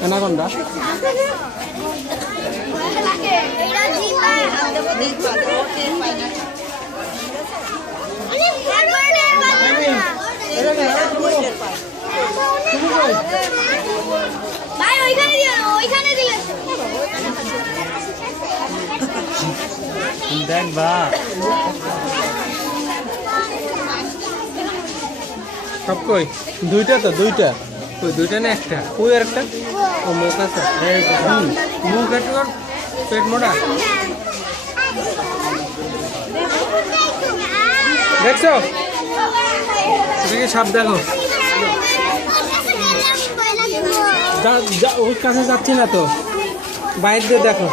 anaconda দেখ বা সব কই দুইটা তো দুইটা কই দুইটা না একটা কই আর একটা ও মুখ আছে মুখ একটু পেট মোটা দেখছো এটাকে সাপ দেখো ওর কাছে যাচ্ছি না তো বাইরে দিয়ে দেখো